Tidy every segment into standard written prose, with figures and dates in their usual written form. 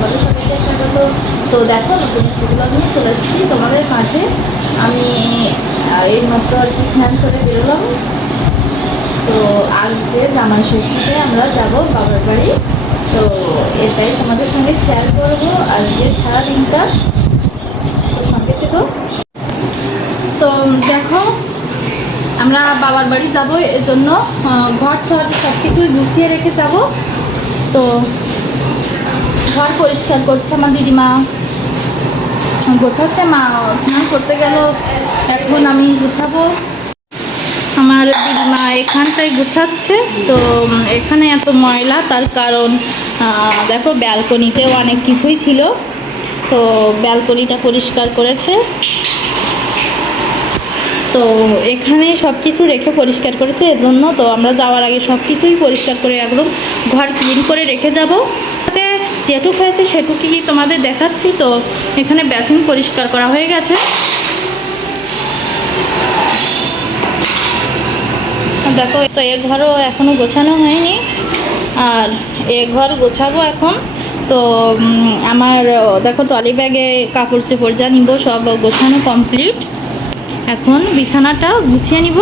আবারও সবাইকে স্বাগত। তো দেখো নতুন একটি ব্লগ নিয়ে চলে এসেছি তোমাদের মাঝে। আমি এইমাত্র আর কি স্নান করে বেরোলাম। তো আজকে জামাই ষষ্ঠীতে আমরা যাব বাবার বাড়ি। তো এটাই তোমাদের সঙ্গে শেয়ার করবো আজকে সারাদিনটা। তো সঙ্গে থেকো। তো দেখো আমরা বাবার বাড়ি যাব, এর জন্য ঘর টর সব কিছুই গুছিয়ে রেখে যাব। তো ঘর পরিষ্কার করছে আমার দিদিমা, গোছাচ্ছে, মা স্নান করতে গেল, এখন আমি গুছাবো। আমার দিদিমা এখানটায় গুছাচ্ছে। তো এখানে এত ময়লা, তার কারণ দেখো ব্যালকনিতেও অনেক কিছুই ছিল, তো ব্যালকনিটা পরিষ্কার করেছে। তো এখানে সব কিছু রেখে পরিষ্কার করেছে, এজন্য তো আমরা যাওয়ার আগে সব কিছুই পরিষ্কার করে একদম ঘর ক্লিন করে রেখে যাব। তাতে যেটুক হয়েছে সেটুকুই তোমাদের দেখাচ্ছি। তো এখানে বেসিন পরিষ্কার করা হয়ে গেছে। দেখো তো এ ঘরও এখনও গোছানো হয়নি, আর এ ঘর গোছাবো এখন। তো আমার দেখো ট্রলি ব্যাগে কাপড় চোপড় যা নিব সব গোছানো কমপ্লিট। এখন বিছানাটা গুছিয়ে নিব।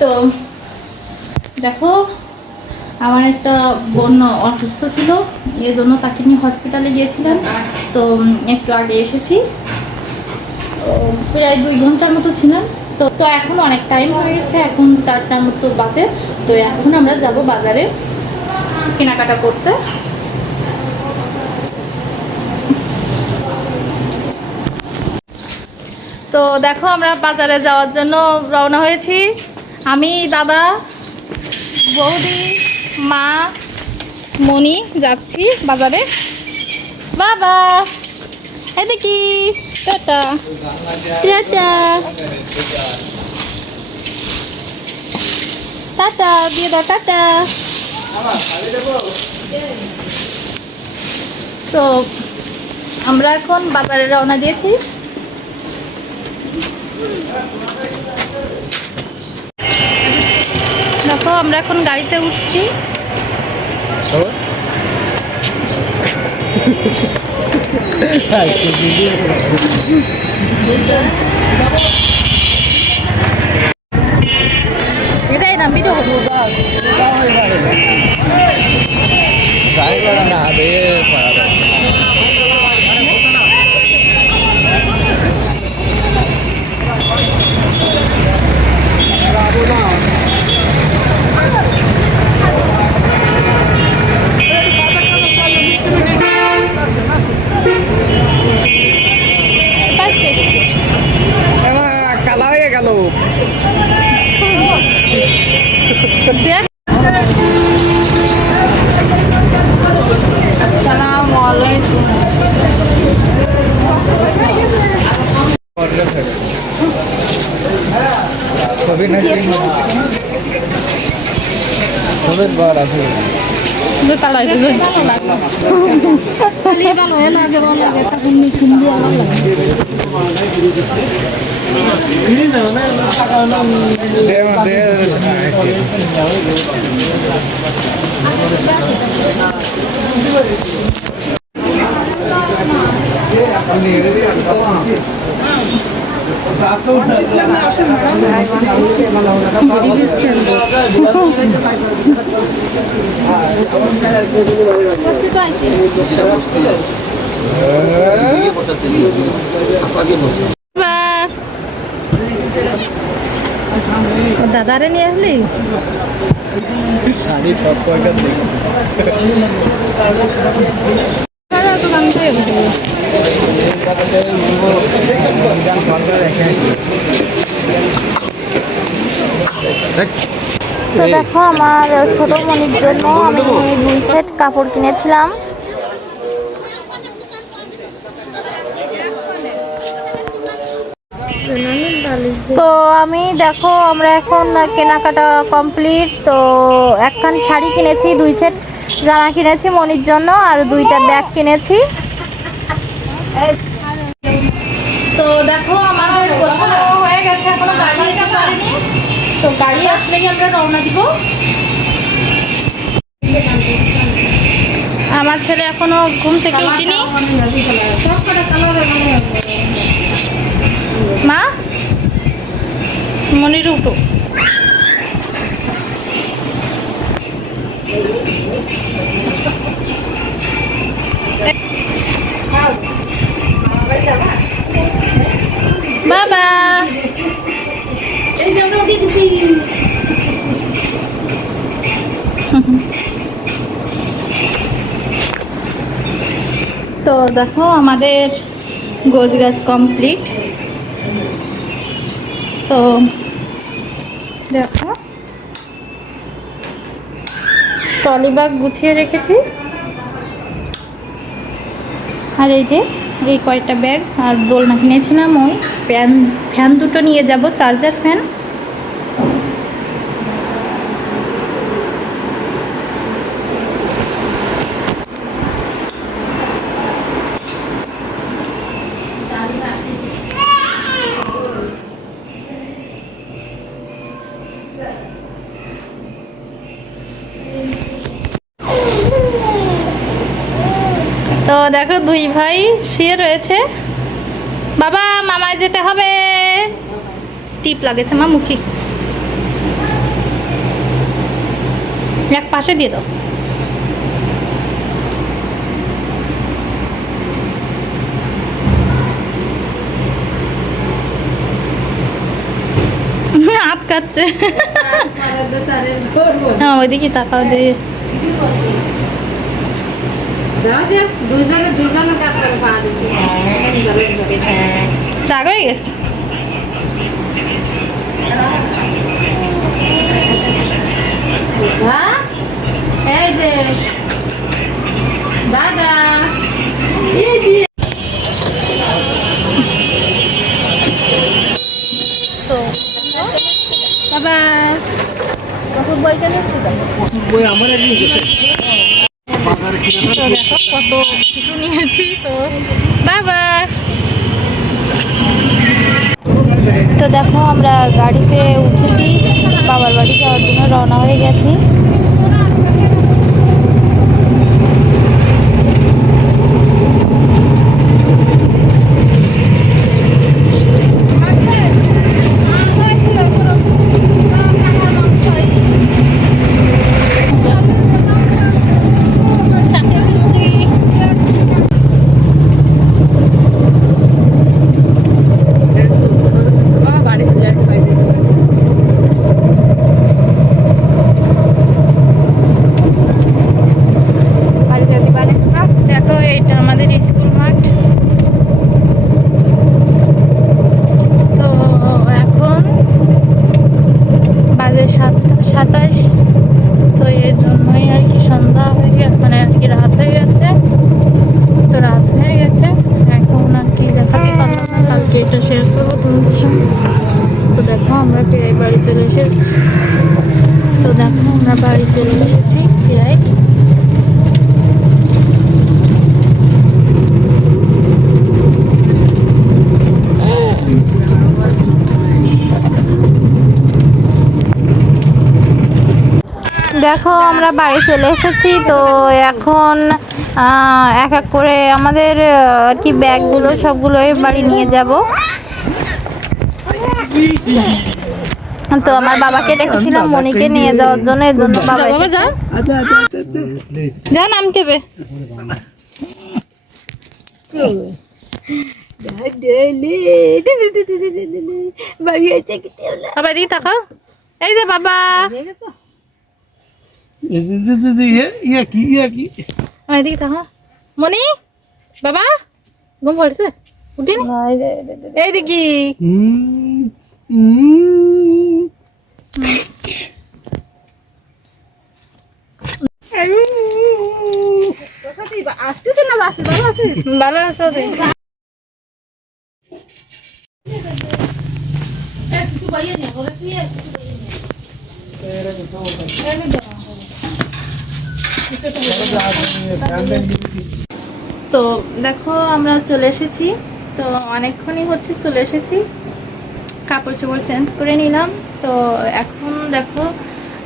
তো দেখো আমার একটা বোন অসুস্থ ছিল, এই জন্য তাকে নিয়ে হসপিটালে গিয়েছিলেন। তো একটু আগে এসেছি, প্রায় 2 ঘন্টার মতো ছিলাম। তো তো এখন অনেক টাইম হয়ে গেছে, এখন 4টার মতো বাজে। তো এখন আমরা যাব বাজারে কেনাকাটা করতে। তো দেখো আমরা বাজারে যাওয়ার জন্য রওনা হয়েছি। আমি, দাদা, বৌদি, মা, মনি যাচ্ছি বাজারে। বাবা এদিকে টাটা টাটা টাটা দিয়ে দাও, টাটা। তো আমরা এখন বাজারে রওনা দিয়েছি। দেখো আমরা এখন গাড়িতে উঠছি। এটাই না ভিডিও কালা হয়ে গেল। দেখ তালাই দাদারে নিয়ে আসলি শাড়ি সব কয়টা তো দেখো আমার ছোট মনির জন্য আমি 2 সেট কাপড় কিনেছিলাম। তো আমি দেখো আমরা এখন কেনাকাটা কমপ্লিট। তো একখান শাড়ি কিনেছি, 2 সেট জামা কিনেছি মনির জন্য, আর 2টা ব্যাগ কিনেছি। তো দেখো আমাদের গোছানো হয়ে গেছে, এখনো গাড়ি এসে পারেনি। তো গাড়ি আসলেই আমরা রওনা দিব। আমার ছেলে এখনো ঘুম থেকে উঠিনি। মা মনির উঠো। বাবা তো দেখো আমাদের গোছ গাছ কমপ্লিট। তো দেখো ট্রলি ব্যাগ গুছিয়ে রেখেছি, আর এই যে এই কয়টা ব্যাগ আর দোলনা কিনেছিলাম। ওই ফ্যান দুটো নিয়ে যাব, চার্জার ফ্যান। তো দেখো 2 ভাই শুয়ে রয়েছে। বাবা মামায় যেতে হবে, টিপ লাগেছে মা মুখি, এক পাশে দিয়ে দাও। আটকাচ্ছে। হ্যাঁ ওইদিকে তাকাও দিয়ে রাগ হয়ে গেছে। এই যে দাদা তো বাবা তো দেখো কত কিছু নিয়েছি। তো বাবা তো দেখো আমরা গাড়িতে উঠেছি, বাবার বাড়ি যাওয়ার জন্য রওনা হয়ে গেছি। বাড়ি চলে এসেছি প্রায়। দেখো আমরা বাড়ি চলে এসেছি। তো এখন এক এক করে আমাদের আর কি ব্যাগগুলো সবগুলোই বাড়ি নিয়ে যাব। তো আমার বাবাকে ডেকেছিলাম মনিকে নিয়ে যাওয়ার জন্য, এর জন্য বাবা যা নামতে হবে। বাবা এদিকে তাকাও, এই যে বাবা এদিকে তাকাও। মনি বাবা ঘুম পড়েছে, উঠিনি এইদিকে। ভালো আছো? তো দেখো আমরা চলে এসেছি, তো অনেকক্ষণই হচ্ছে চলে এসেছি, কাপড় চোপড় চেঞ্জ করে নিলাম। তো এখন দেখো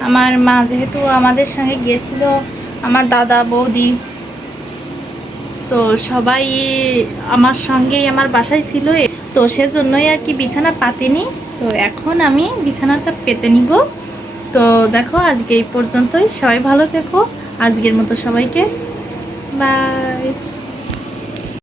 আমার মা যেহেতু আমাদের সঙ্গে গিয়েছিল, আমার দাদা বৌদি, তো সবাই আমার সঙ্গেই আমার বাসায় ছিল, তো সেজন্যই আর কি বিছানা পাতিনি। তো এখন আমি বিছানাটা পেতে নিব। তো দেখো আজকে এই পর্যন্তই, সবাই ভালো থেকো, আজকের মতো সবাইকে বাই।